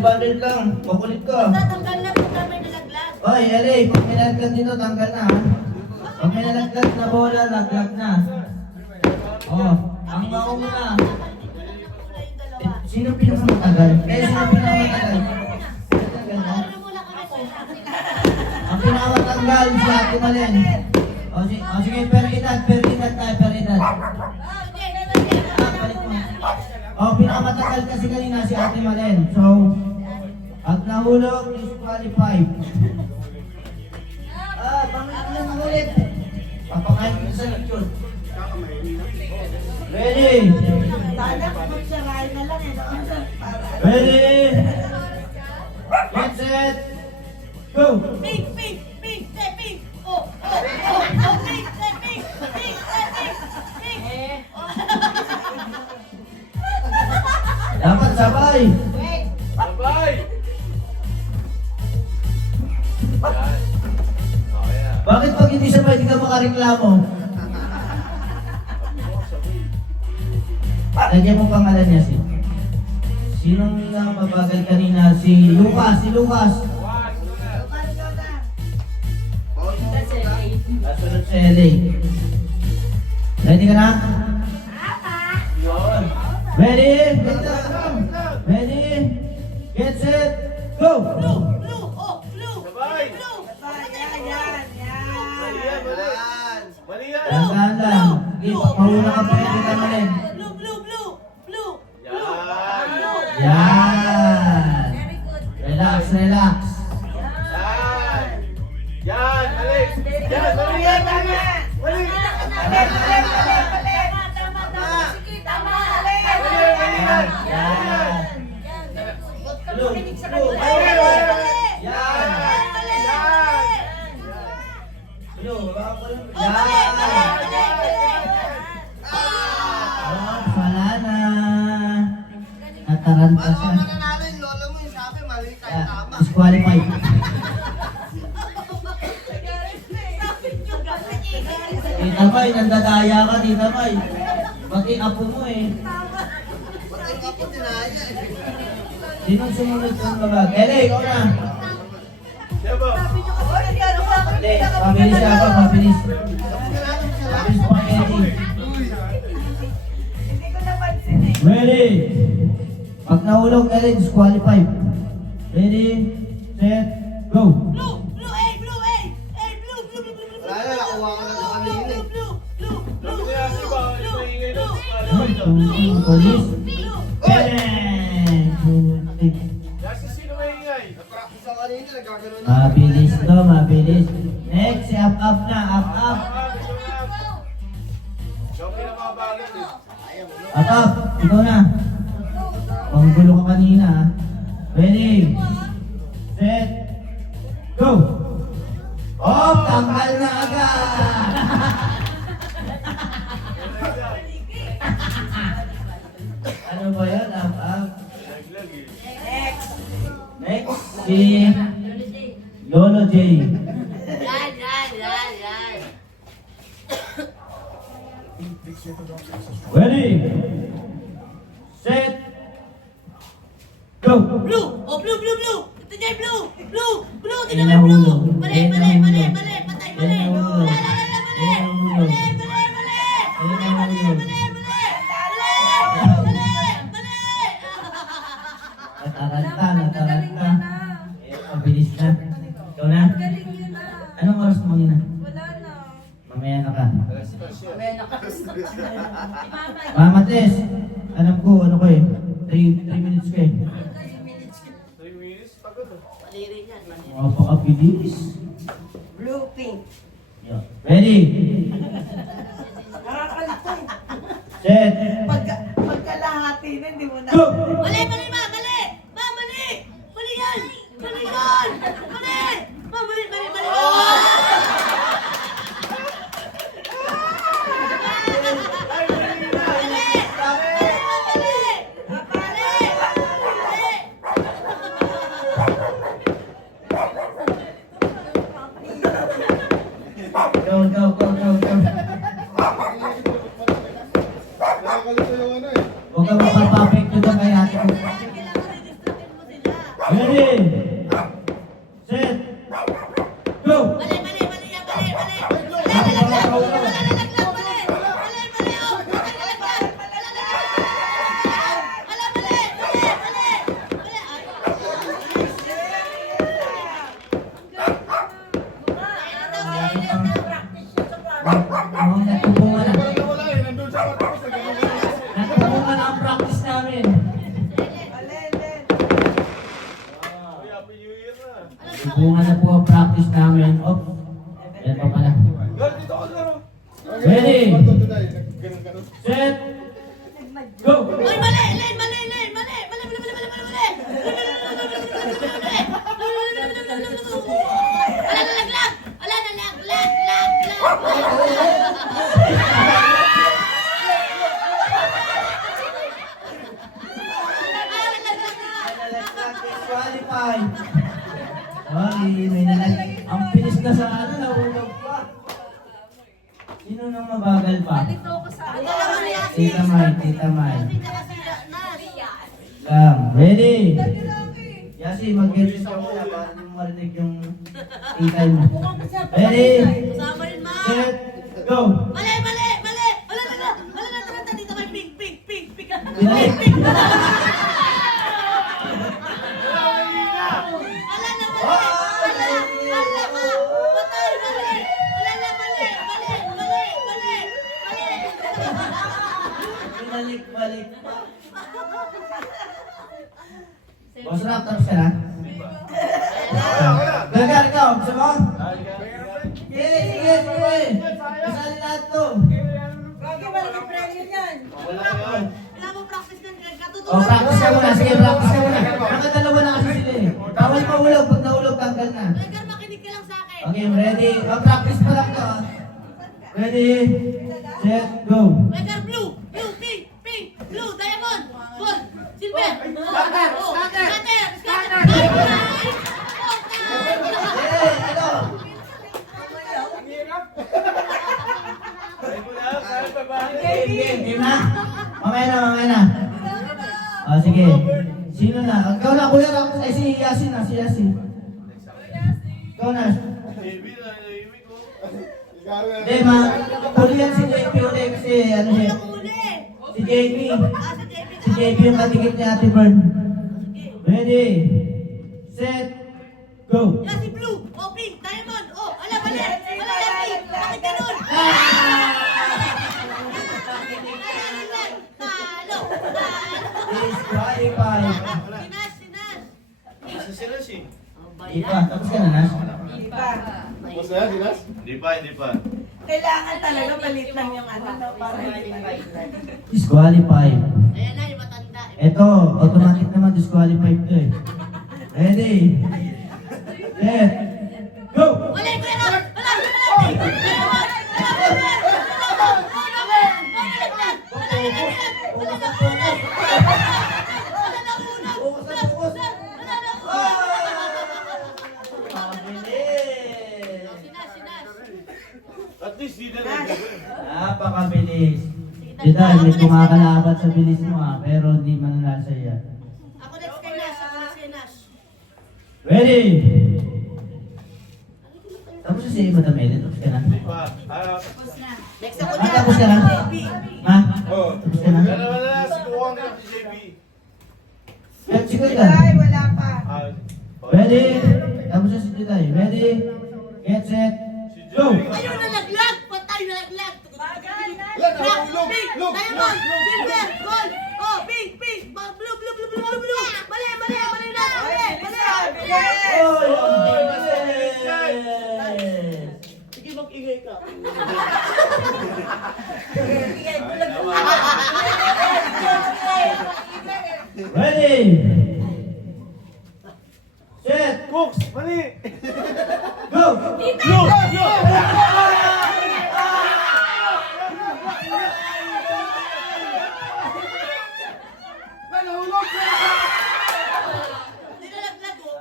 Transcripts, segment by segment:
500 lang. Makulit ka. Tatanggal na kung may nalaglag. Oy, LA, pag may nalaglag dito, tanggal na ha. Pag may nalaglag na bola, laglag na. Oh, ang mauna. Sino pinakamatagal? Sino pinakamatagal? Ang pinakamatagal si Ate Malen. O sige, per edad tayo, per edad. Balik mo. Pinakamatagal kasi kanina si Ate Malen. So, pag nahulog, disqualified. Pangit na ulit. Papakain ko sa lechon. Ready? Sana magsaray na lang eh. Ready? Get set. Go! Pink, pink, pink, say pink. Oh, pink, say pink, pink, say pink, pink. Dapat sabay. Wait. Sabay! Bakit pag hindi sabay, hindi ka makareklamo? Lagyan mo pangalan niya si... Sinong mabagal kanina? Si Lucas, Kasunod sa LA. Ready ka na? Ready? Ready? Get set, go! Blue, blue, oh, blue. Sabay. Blue. Mali yan, mali. Mali yan. Tandaan lang. Mauna ka pa hindi ka malin. Blue, blue, blue, blue. Yan. Yan! Very good. Relax, relax. Yan. Yan, mali. Yan, mali yan. Mali. Mali yan. Yan! Blue, blue, Mali, blue. mali. Yan! Yan. Blue, yan! Wala na. Nataranta siya. Lola mo yung sabi, mali tayo Yeah, tama. disqualified. Tita May, nandadaya ka, Tita May. Pati apo mo eh. Pati nga po dinaya eh. Sinong sumunod sa babag? Ele, ikaw na. Siya ba? Ele, mabilis siya pa, mabilis. Mabilis pa kay Eddie. Ready? Pag nahulog, Ele, disqualified. Ready, set, go! Blue, blue, eh, blue, eh, eh, blue, blue, blue, blue, blue. Wala na, nakuha ko na ito kanina eh. Blue, blue, blue, blue, Kaya si ba, yung maingay doon. Police. blue. Bang! Kasi sino maingay? Napractice ako kanina, nagkakaroon na. Mabilis to, mabilis. Next, si up na, up. Ikaw pinakabagal eh. Up, ikaw na. Panggulo ka kanina. ah. Ready, set, go! Oh, tanggal na agad! Ano ba yun? Up. Naglag eh. Next, si Lolo J. Yan. Ready, set, go! Blue, oh, blue, blue, blue. Ito dyan, blue, blue, blue. Ito Yan dyan, ang blue. ulo. Mali, Yan mali, ang mali, ulo. mali. Patay, Yan mali. ang ulo. Mali. Yan ang ulo. Mali. Nataranta. Eh, mabilis na. Ikaw na? Anong oras mo kanina? Mamaya na ka. Mama Tess, alam ko, ano ko eh. 3 minutes ka eh. 3 minutes? Pagod ah. Napakabilis. Blue, pink. Yeah. Ready? Nakakalito. Set. Pagkalahati na, hindi mo na. Go! Mali, mali, ma, mali! Ma, mali! Mali yan! Mali yan! Mali! Ma, mali, mali, mali! Ay, mali na! Go, go, go, go, go. Ready? Set. Go! Mali, mali, mali yan, mali, mali. Wala, nalaglag. Wala, nalaglag, mali. Mali, mali, oh. Wala, nalaglag. Wala, nalaglag. Wala, mali, mali, mali. Mali, ay. Oh, natubungan na. Wala eh, nandun sa matapos. Natubungan na ang practice namin. Uy, Happy New Year na. Natubungan na po ang practice namin. Oh, yan pa pala. Girl, dito ako laro. Ready? Ganun, ganun. Set. Go! Uy, mali, Elaine, mali, Elaine, mali. Mali, mali, mali, mali, mali, mali. Wala, nalaglag. Wala, nalaglag, lag. Disqualify. Sorry, may nalag. Ang bilis na sa ano, nahulog pa. Sino nang mabagal pa? Tita Mai, Tita Mai. Ready? Yasi, mag-get ka muna para hindi mo marinig yung ikay mo. Ready? Kasama rin, ma. Set. Go! Mali, mali, mali. Wala, wala, wala, wala, wala, dito may pink, pink, pink, pink. Binalik. Pink. Wala na, mali. Wala, wala ka. Patay, mali. Wala na, mali, mali, mali, mali, mali. Binalik, balik pa. Boss Rock, tapos ka na? Gagar ka, gusto mo? Sige, sige, sige. Kasali lahat to. Wala mo practice ng O, practice ka muna. Sige, practice ka muna. Nakadalawa na kasi sila eh. Bawal pa ulog. Pag nahulog, tanggal na. Edgar, makinig ka lang sa akin. Okay, ready? O, practice pa lang to. ah. Ready? Set, go. Edgar, blue, blue, pink, pink, blue, diamond, gold, silver. Scatter, scatter, scatter. Hey, ito. Ay mo na, saan pa ba? Game, game. Game na? Mamaya na, mamaya na. O, sige. Sino na? Ikaw na, Kuya Rock. Ay, si Yasin na, si Yasin. Ikaw na. Baby, nahihimik ko. Hindi, ma. Huli yan si JP uli kasi ano siya. Si JP. Si JP yung katikip ni Ate Bern. Ready? Set. Go. Yan si blue, o pink, diamond, o, ala, mali, wala yan pink, bakit ganun? Talo, talo. Disqualify. Sinas, sinas. Nasa sila si. Di pa. Tapos ka na, Nas? Tapos na, Dinas? Hindi pa, hindi pa. Kailangan talaga malit lang yung ano, no? Para hindi mailan. Disqualify. Ayan na, yung matanda. Ito, automatic naman disqualified to eh. Ready? Set. Go! Wala, kuya na, wala, wala, wala, At least di na nagagawin. Napakabilis. Dita, may kumakalabat sa bilis mo ah, pero hindi mananalo sa iya. Ako next kay Nash, ako next kay Nash. Ready? Tapos na si Madam Ellen, tapos ka na. Hindi pa. Next ako Ah, tapos ka na? Ha? Oh. Tapos ka na? Dalawa na lang, subukan ka si JB. Yan, sige ka. Ay, wala pa. Ah, Ready? Tapos na si Ditay. Ready? Get set. Go! Ayun, nalaglag! Patay, nalaglag! Bagal na. Black, pink, diamond, silver, gold, oh, pink, pink, blue, blue, blue, blue, blue, blue. Mali, mali, mali na, mali, mali. Oh, yung bilis! Sige, mag-ingay ka. Ready? Set. Cooks, mali! Go! Look! Look! Hindi nalaglag, oh.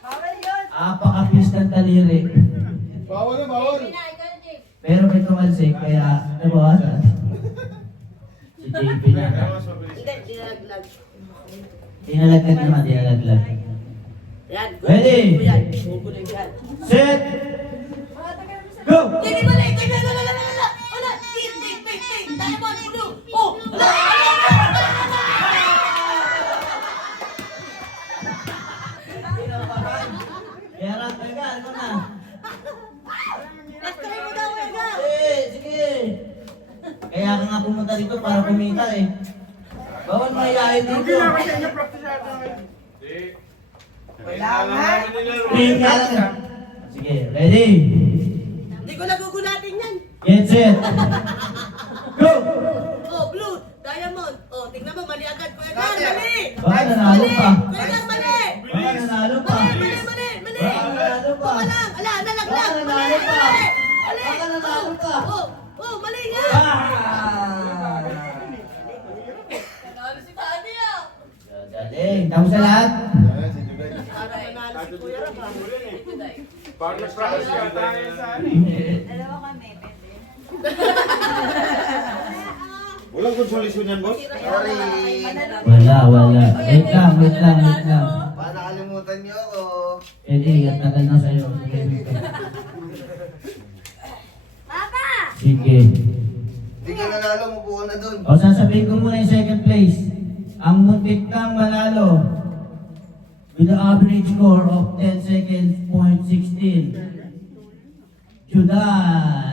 Bawal yun. Apakapis ng taliri. Bawal na, bawal! Pero may tumalsik, kaya nabawasan. Si JP na. Kaya mas mabilis. Hindi nalaglag. Dinalaglag naman, dinalaglag. Yan. Ready? Yan. Gugulo yan. Set! Go! Hindi mali! Wala! Ting! Diamond! Blue! Oh! Kaya ram, teka, ano na? Last try mo daw, Ega! Sige! Kaya ka nga pumunta dito para kumita eh. Bawal mahihayin dito. Wala nga. Tingnan lang. Sige, ready? Hindi ko nagugulatin yan. Get set! Go! Oh, blue! Diamond! Oh, tingnan mo, mali agad. Kuya Gan, mali! Baka nanalo pa. Kuya Gan, mali! Baka nanalo pa. Mali! Baka nanalo pa. Baka lang! Ala, nalaglag! Baka nanalo pa. Baka nanalo pa. Oh, mali nga! Ah! Nanalo si Tani ah! Galing. Tapos sa lahat? Para manalo si Kuya Ram ah. Dalawa kami, pwede. Walang konsolisyon yan, boss? Sorry. Wala. Wait lang. Baka nakalimutan niyo ako. Eddie, ang tagal na sa'yo. Papa! Sige. Hindi ka nanalo, mupo ka na dun. O, sasabihin ko muna yung second place. Ang muntik kang manalo with the average score of 10 seconds, point 16. Juday!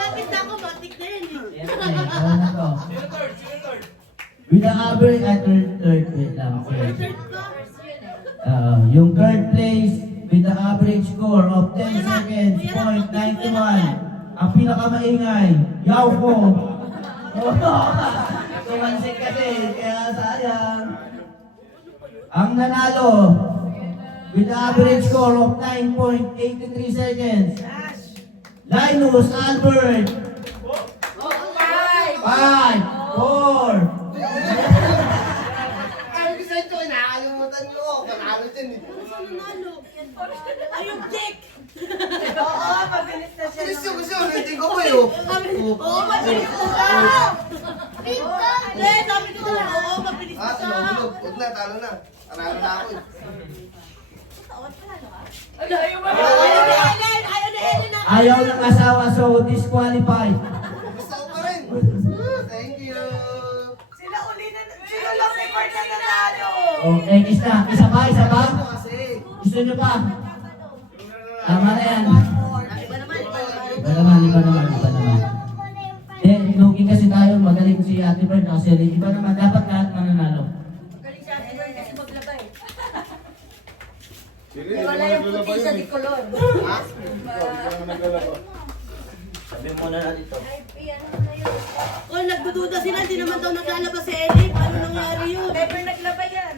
Lapit na ako, matik na yan eh. Ayan na, ikaw na to. With the average, third, wait lang. Okay. Yung third place with the average score of 10 seconds, point 91. Ang pinakamaingay, Yauko. Tumansik kasi, kaya sayang. Ang nanalo with the average score of 9.83 seconds, Linus Albert. 5, 4. Sabi ko sa inyo, nakalimutan niyo ako. Panalo dyan eh. Nanalo. Ayun, Jake! Oo, mabilis na siya. Gusto, hindi ko po yun. Oo, mabilis na siya! Hindi, sabi ko na, oo, mabilis na siya! Huwag na, talo na. Panalo na ako eh. Ayaw ng asawa, so disqualified. Gusto ko pa rin. Thank you. Sila lang si Ford na nanalo. O, X na. Isa pa? Ano kasi? Gusto nyo pa? Tama na yan. Iba naman. Iba naman. Inugi kasi tayo. Magaling si Ate Bird. Kasi iba naman. Dapat lahat mananalo. Galing siya si Bern kasi maglabay. Wala yung puti sa Color. Ha? Sabi mo na dito. Kung nagdududa sila, hindi naman daw naglalabas si Ellie. Paano nangyari yun? Never naglaba yan.